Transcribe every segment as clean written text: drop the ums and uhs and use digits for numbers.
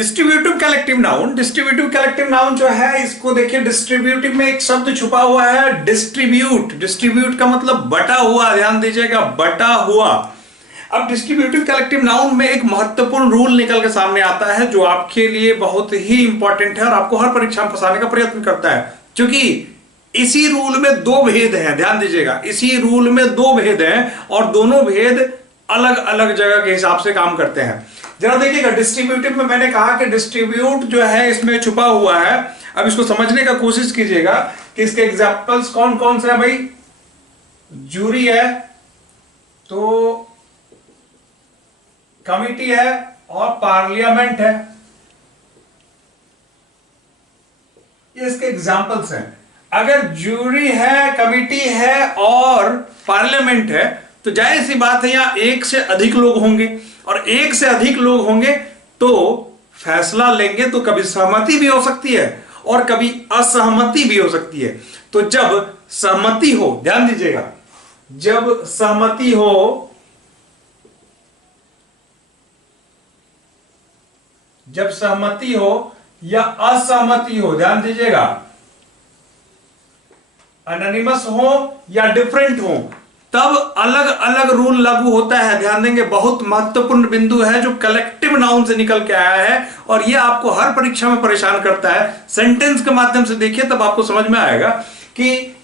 Distributive collective noun जो है, इसको देखिए, डिस्ट्रीब्यूटिव में एक शब्द छुपा हुआ है, डिस्ट्रीब्यूट का मतलब बटा हुआ, ध्यान दीजिएगा, बटा हुआ। अब डिस्ट्रीब्यूटिव कलेक्टिव नाउन में एक महत्वपूर्ण रूल निकल के सामने आता है जो आपके लिए बहुत ही इंपॉर्टेंट है और आपको हर परीक्षा में फंसाने का प्रयत्न करता है, क्योंकि इसी रूल में दो भेद हैं, ध्यान दीजिएगा, इसी रूल में दो भेद हैं और दोनों भेद अलग अलग जगह के हिसाब से काम करते हैं। जरा देखिएगा, डिस्ट्रीब्यूटिव में मैंने कहा कि डिस्ट्रीब्यूट जो है इसमें छुपा हुआ है। अब इसको समझने का कोशिश कीजिएगा कि इसके एग्जाम्पल्स कौन कौन से हैं। भाई, जूरी है, तो कमिटी है और पार्लियामेंट है, ये इसके एग्जाम्पल्स हैं। अगर जूरी है, कमिटी है और पार्लियामेंट है तो जाहिर सी बात है यहां एक से अधिक लोग होंगे, और एक से अधिक लोग होंगे तो फैसला लेंगे तो कभी सहमति भी हो सकती है और कभी असहमति भी हो सकती है। तो जब सहमति हो, ध्यान दीजिएगा, जब सहमति हो, जब सहमति हो या असहमति हो, ध्यान दीजिएगा, एनोनिमस हो या डिफरेंट हो, तब अलग अलग रूल लागू होता है। ध्यान देंगे, बहुत महत्वपूर्ण बिंदु है जो कलेक्टिव नाउन से निकल के आया है और यह आपको हर परीक्षा में परेशान करता है। सेंटेंस के माध्यम से देखिए तब आपको समझ में आएगा कि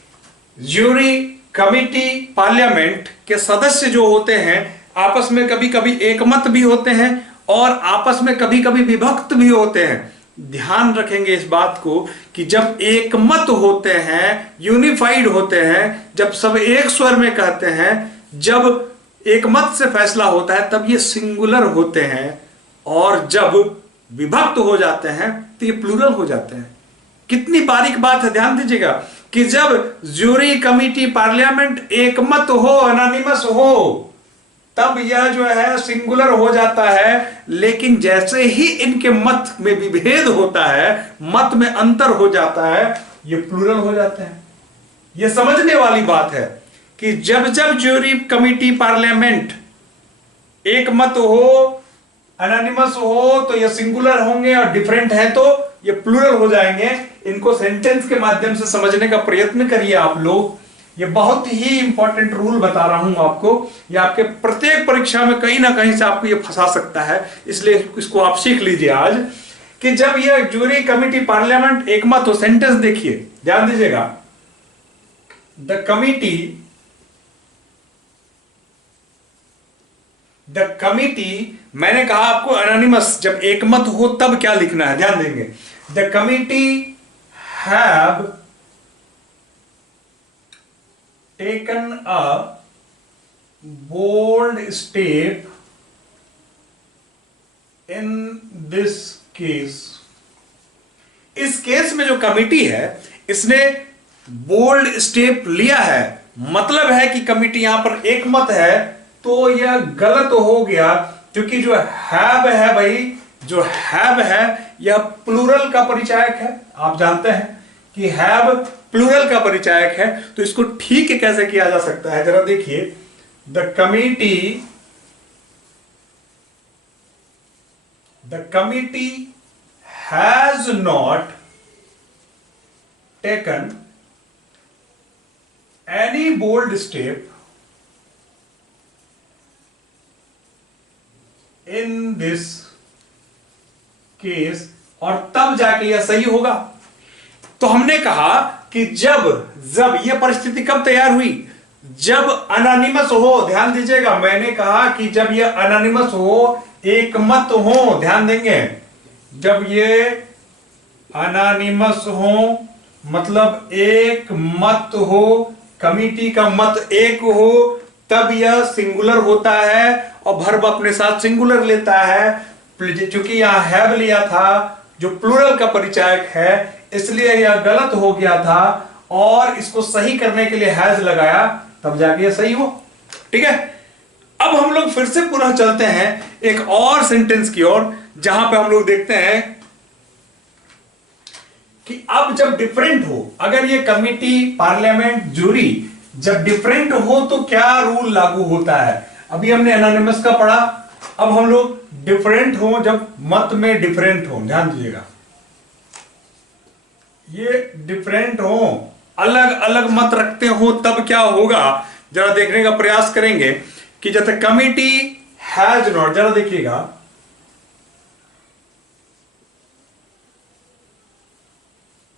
ज्यूरी, कमिटी, पार्लियामेंट के सदस्य जो होते हैं आपस में कभी कभी एकमत भी होते हैं और आपस में कभी कभी विभक्त भी होते हैं। ध्यान रखेंगे इस बात को कि जब एकमत होते हैं, यूनिफाइड होते हैं, जब सब एक स्वर में कहते हैं, जब एकमत से फैसला होता है तब ये सिंगुलर होते हैं, और जब विभक्त हो जाते हैं तो ये प्लूरल हो जाते हैं। कितनी बारीक बात है, ध्यान दीजिएगा कि जब ज्यूरी, कमिटी, पार्लियामेंट एकमत हो, एनोनिमस हो, तब यह जो है सिंगुलर हो जाता है, लेकिन जैसे ही इनके मत में विभेद होता है, मत में अंतर हो जाता है, ये प्लूरल हो जाते हैं। यह समझने वाली बात है कि जब जब ज्यूरी, कमिटी, पार्लियामेंट एक मत हो, एनोनिमस हो, तो ये सिंगुलर होंगे और डिफरेंट है तो ये प्लूरल हो जाएंगे। इनको सेंटेंस के माध्यम से समझने का प्रयत्न करिए आप लोग। ये बहुत ही इंपॉर्टेंट रूल बता रहा हूं आपको, ये आपके प्रत्येक परीक्षा में कहीं ना कहीं से आपको ये फंसा सकता है, इसलिए इसको आप सीख लीजिए आज कि जब ये ज्यूरी, कमिटी, पार्लियामेंट एकमत हो। सेंटेंस देखिए, ध्यान दीजिएगा, द कमिटी, मैंने कहा आपको एनोनिमस, जब एकमत हो तब क्या लिखना है, ध्यान देंगे, the committee have taken a bold step in this case। इस केस में जो कमिटी है इसने बोल्ड स्टेप लिया है, मतलब है कि कमिटी यहां पर एकमत है, तो यह गलत हो गया, क्योंकि जो हैव है भाई, जो हैव है यह प्लूरल का परिचायक है। आप जानते हैं कि हैव प्लूरल का परिचायक है, तो इसको ठीक कैसे किया जा सकता है, जरा देखिए, the committee has not taken any bold step in this case, और तब जाके यह सही होगा। तो हमने कहा कि जब यह परिस्थिति कब तैयार हुई, जब एनोनिमस हो, ध्यान दीजिएगा, मैंने कहा कि जब यह एनोनिमस हो, एकमत हो, ध्यान देंगे, जब ये एनोनिमस हो मतलब एक मत हो, कमिटी का मत एक हो, तब यह सिंगुलर होता है और वर्ब अपने साथ सिंगुलर लेता है। चूंकि यहां हैव लिया था जो प्लूरल का परिचायक है, इसलिए यह गलत हो गया था और इसको सही करने के लिए हैज लगाया, तब जाके यह सही हो। ठीक है, अब हम लोग फिर से पुनः चलते हैं एक और सेंटेंस की ओर, जहां पे हम लोग देखते हैं कि अब जब डिफरेंट हो, अगर ये कमिटी, पार्लियामेंट, जूरी जब डिफरेंट हो तो क्या रूल लागू होता है। अभी हमने एनोनिमस का पढ़ा, अब हम लोग डिफरेंट हो, जब मत में डिफरेंट हो, ध्यान दीजिएगा, ये डिफरेंट हो, अलग अलग मत रखते हो, तब क्या होगा जरा देखने का प्रयास करेंगे कि जब तक कमिटी हैज नॉट, जरा देखिएगा,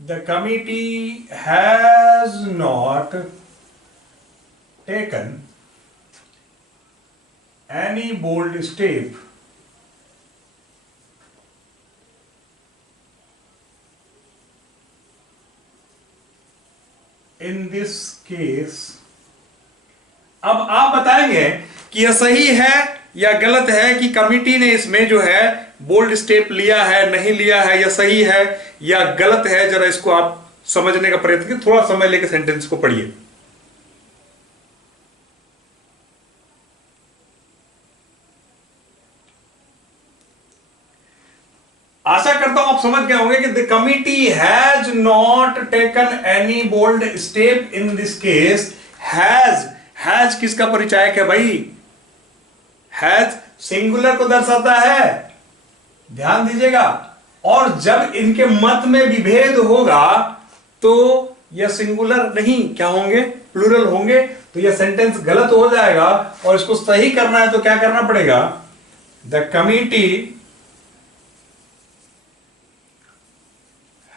the committee has not taken any bold step in this case. अब आप बताएंगे कि यह सही है या गलत है कि कमिटी ने इसमें जो है बोल्ड स्टेप लिया है, नहीं लिया है, या सही है या गलत है, जरा इसको आप समझने का प्रयत्न कीजिए, थोड़ा समय लेकर सेंटेंस को पढ़िए। आशा करता हूं आप समझ गए होंगे कि the committee has not taken any bold step in this case. Has किसका परिचायक है भाई? हैज सिंगुलर को दर्शाता है, ध्यान दीजिएगा। और जब इनके मत में विभेद होगा तो यह सिंगुलर नहीं, क्या होंगे? प्लूरल होंगे। तो यह सेंटेंस गलत हो जाएगा और इसको सही करना है तो क्या करना पड़ेगा? The committee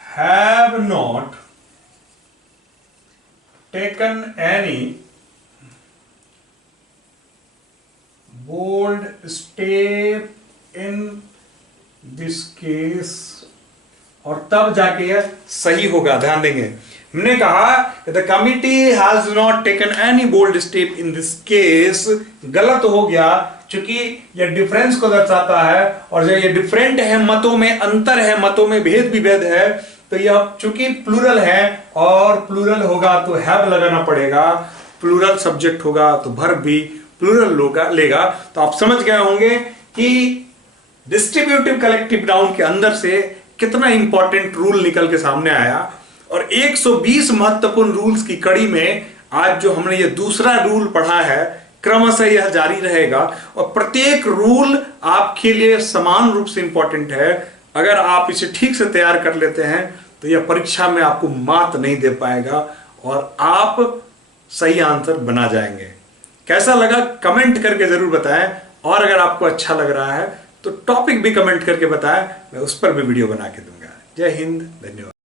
have not taken any bold step in this case, और तब जाके यह सही होगा। ध्यान देंगे, हमने कहा the committee has not taken any bold step in this case, गलत हो गया क्योंकि यह डिफरेंस को दर्शाता है, और जब यह डिफरेंट है, मतों में अंतर है, मतों में भेद विभेद है, तो यह चूंकि प्लूरल है और प्लूरल होगा तो हैव लगाना पड़ेगा, प्लूरल सब्जेक्ट होगा तो वर्ब भी प्लूरल लेगा। तो आप समझ गए होंगे कि डिस्ट्रीब्यूटिव कलेक्टिव नाउन के अंदर से कितना इंपॉर्टेंट रूल निकल के सामने आया। और 120 महत्वपूर्ण रूल्स की कड़ी में आज जो हमने ये दूसरा रूल पढ़ा है, क्रमशः यह जारी रहेगा और प्रत्येक रूल आपके लिए समान रूप से इंपॉर्टेंट है। अगर आप इसे ठीक से तैयार कर लेते हैं तो यह परीक्षा में आपको मात नहीं दे पाएगा और आप सही आंसर बना जाएंगे। कैसा लगा कमेंट करके जरूर बताएं, और अगर आपको अच्छा लग रहा है तो टॉपिक भी कमेंट करके बताएं, मैं उस पर भी वीडियो बना के दूंगा। जय हिंद, धन्यवाद।